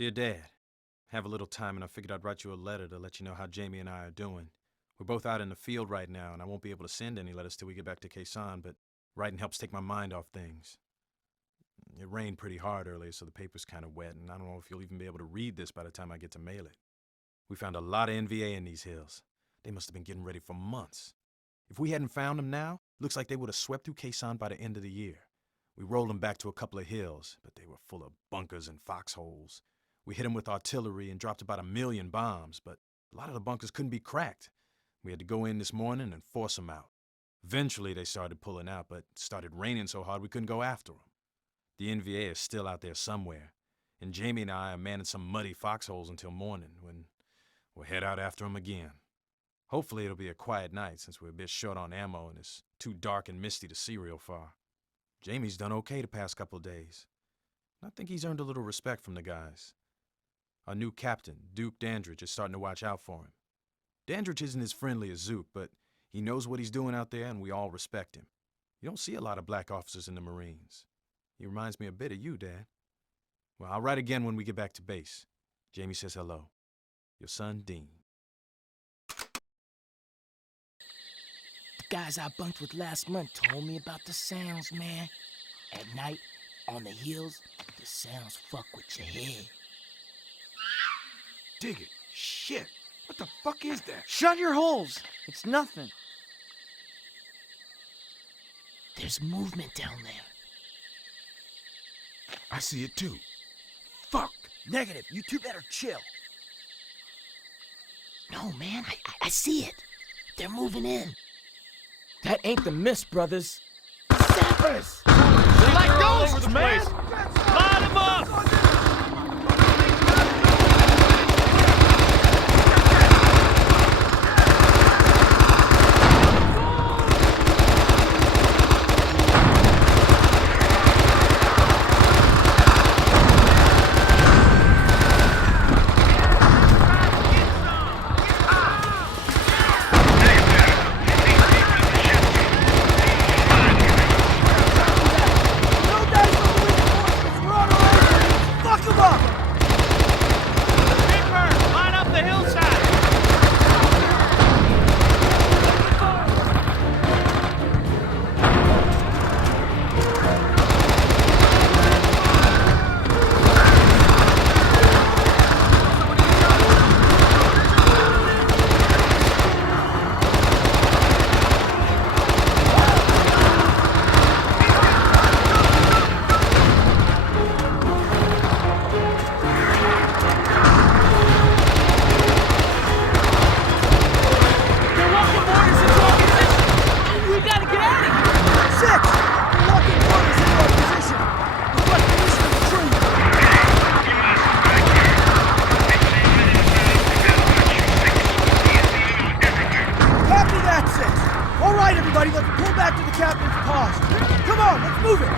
Dear Dad, have a little time and I figured I'd write you a letter to let you know how Jamie and I are doing. We're both out in the field right now and I won't be able to send any letters till we get back to Sahn, but writing helps take my mind off things. It rained pretty hard earlier, so the paper's kind of wet, and I don't know if you'll even be able to read this by the time I get to mail it. We found a lot of NVA in these hills. They must have been getting ready for months. If we hadn't found them now, looks like they would have swept through Sahn by the end of the year. We rolled them back to a couple of hills, but they were full of bunkers and foxholes. We hit them with artillery and dropped about 1 million bombs, but a lot of the bunkers couldn't be cracked. We had to go in this morning and force them out. Eventually they started pulling out, but it started raining so hard we couldn't go after them. The NVA is still out there somewhere, and Jamie and I are manning some muddy foxholes until morning, when we'll head out after them again. Hopefully it'll be a quiet night since we're a bit short on ammo and it's too dark and misty to see real far. Jamie's done okay the past couple of days. I think he's earned a little respect from the guys. Our new captain, Duke Dandridge, is starting to watch out for him. Dandridge isn't as friendly as Zook, but he knows what he's doing out there and we all respect him. You don't see a lot of black officers in the Marines. He reminds me a bit of you, Dad. Well, I'll write again when we get back to base. Jamie says hello. Your son, Dean. The guys I bunked with last month told me about the sounds, man. At night, on the hills, the sounds fuck with your head. Dig it. Shit. What the fuck is that? Shut your holes. It's nothing. There's movement down there. I see it too. Fuck. Negative. You two better chill. No, man, I see it. They're moving in. That ain't the mist, brothers. Sappers! They're like ghosts, man! Line them up! Everybody, let's pull back to the captain's post. Come on, let's move it.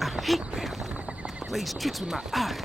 I hate them. Plays tricks with my eyes.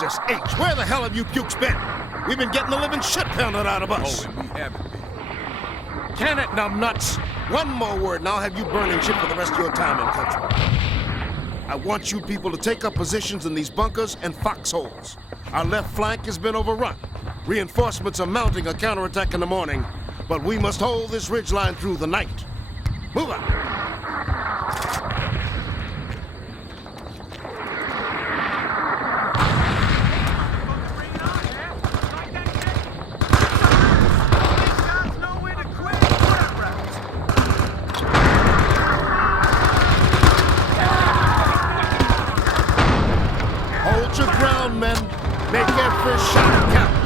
Jesus H, where the hell have you pukes been? We've been getting the living shit pounded out of us. Oh, and we haven't been. Can it, numbnuts? One more word and I'll have you burning shit for the rest of your time in country. I want you people to take up positions in these bunkers and foxholes. Our left flank has been overrun. Reinforcements are mounting a counterattack in the morning, but we must hold this ridgeline through the night. Move out. Hold your ground, men. Make every shot count.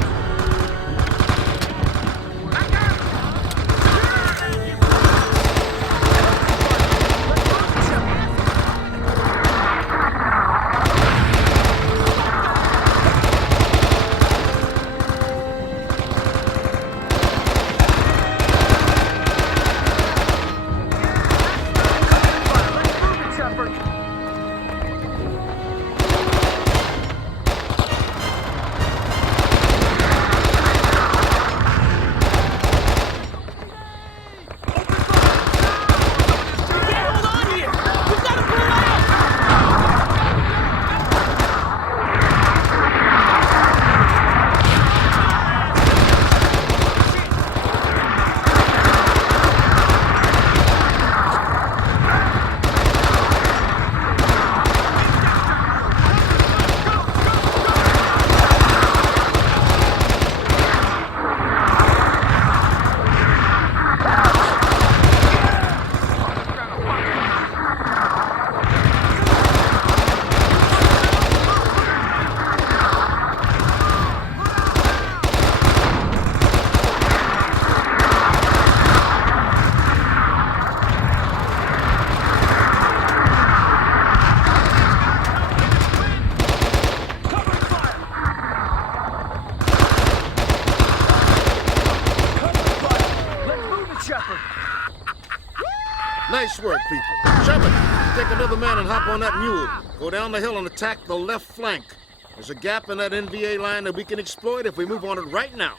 Nice work, people. Shepard, take another man and hop on that mule. Go down the hill and attack the left flank. There's a gap in that NVA line that we can exploit if we move on it right now.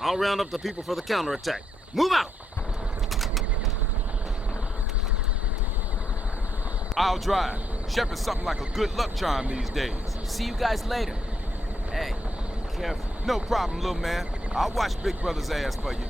I'll round up the people for the counterattack. Move out! I'll drive. Shepard's something like a good luck charm these days. See you guys later. Hey, be careful. No problem, little man. I'll watch Big Brother's ass for you.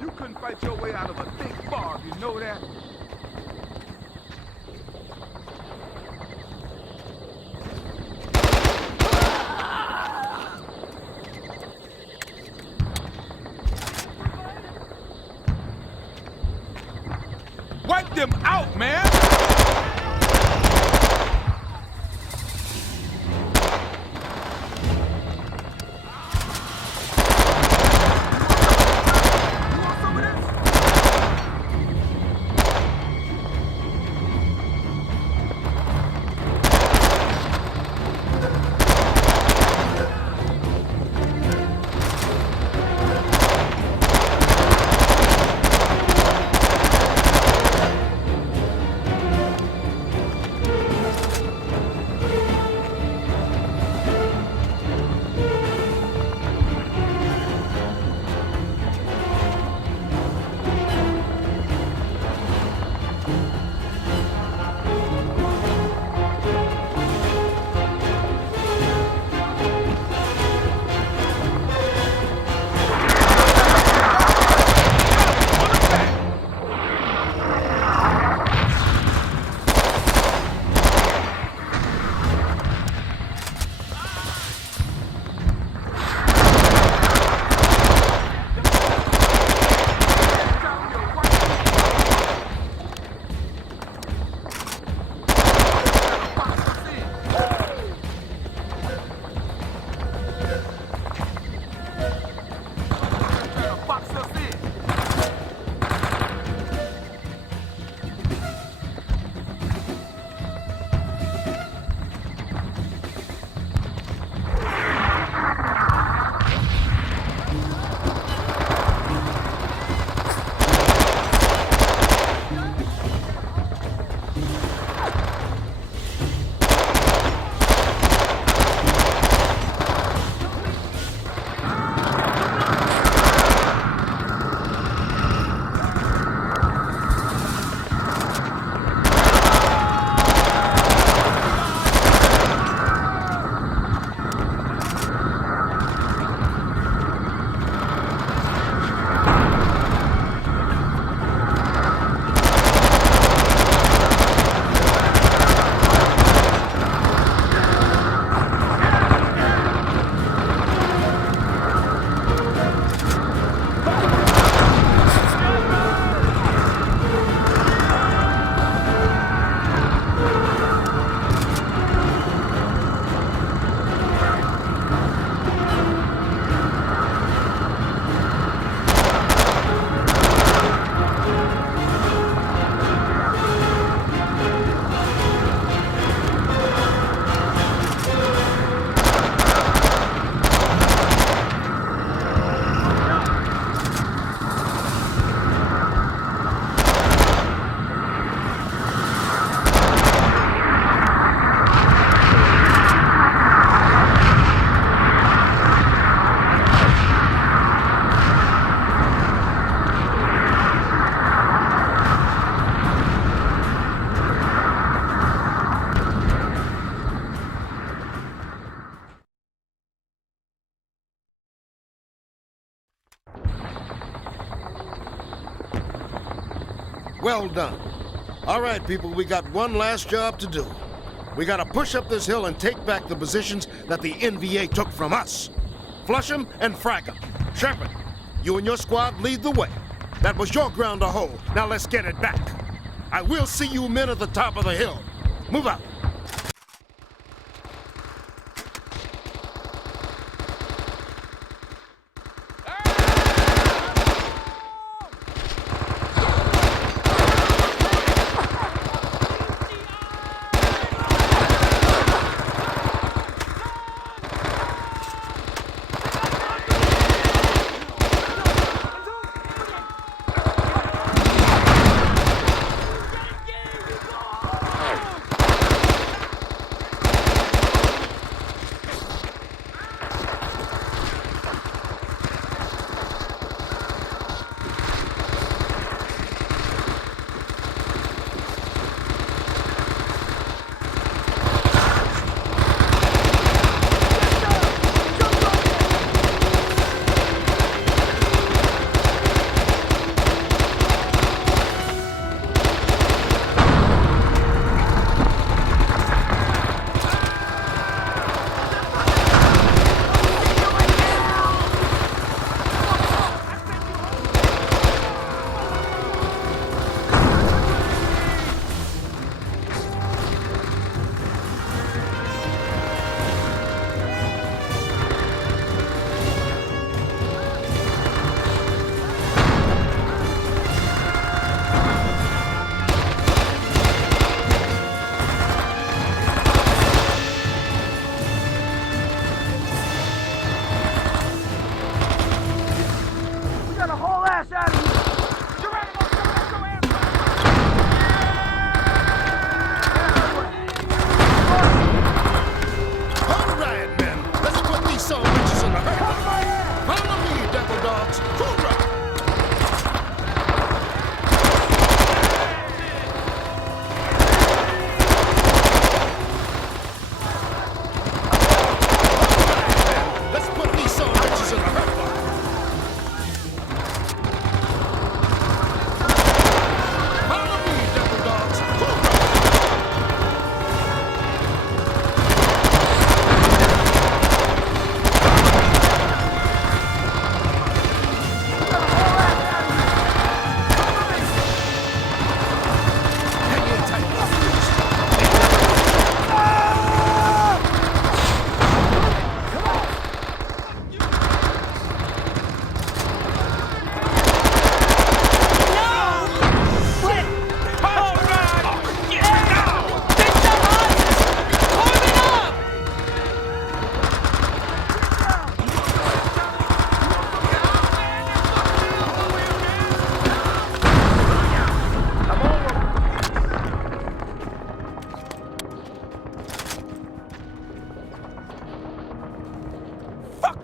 You couldn't fight your way out of a thick fog, you know that? Wipe them out, man! Well done. All right, people, we got one last job to do. We gotta push up this hill and take back the positions that the NVA took from us. Flush 'em and frag 'em. Shepard, you and your squad lead the way. That was your ground to hold. Now let's get it back. I will see you men at the top of the hill. Move out.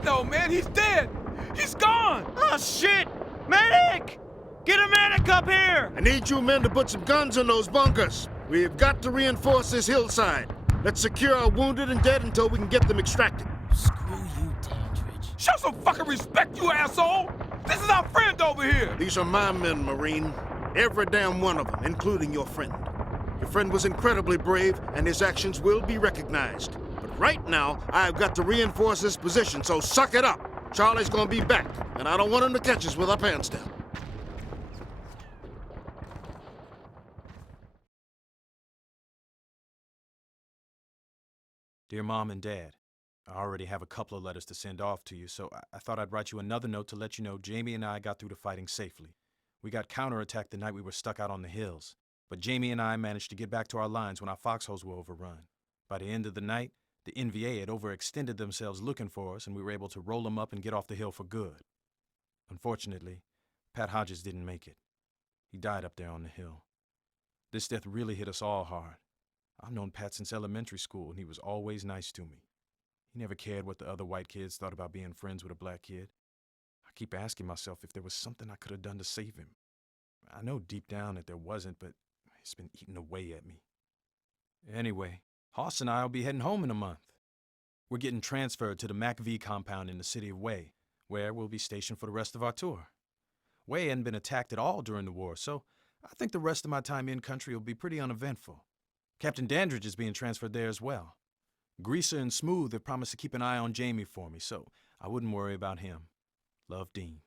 No, man, he's dead! He's gone! Oh, shit! Medic! Get a medic up here! I need you men to put some guns in those bunkers. We've got to reinforce this hillside. Let's secure our wounded and dead until we can get them extracted. Screw you, Dandridge. Show some fucking respect, you asshole! This is our friend over here! These are my men, Marine. Every damn one of them, including your friend. Your friend was incredibly brave, and his actions will be recognized. But right now, I've got to reinforce this position, so suck it up. Charlie's gonna be back, and I don't want him to catch us with our pants down. Dear Mom and Dad, I already have a couple of letters to send off to you, so I thought I'd write you another note to let you know Jamie and I got through the fighting safely. We got counterattacked the night we were stuck out on the hills, but Jamie and I managed to get back to our lines when our foxholes were overrun. By the end of the night, the NVA had overextended themselves looking for us, and we were able to roll them up and get off the hill for good. Unfortunately, Pat Hodges didn't make it. He died up there on the hill. This death really hit us all hard. I've known Pat since elementary school, and he was always nice to me. He never cared what the other white kids thought about being friends with a black kid. I keep asking myself if there was something I could have done to save him. I know deep down that there wasn't, but it's been eating away at me. Anyway, Hoss and I will be heading home in a month. We're getting transferred to the MACV compound in the city of Way, where we'll be stationed for the rest of our tour. Way hadn't been attacked at all during the war, so I think the rest of my time in country will be pretty uneventful. Captain Dandridge is being transferred there as well. Greaser and Smooth have promised to keep an eye on Jamie for me, so I wouldn't worry about him. Love, Dean.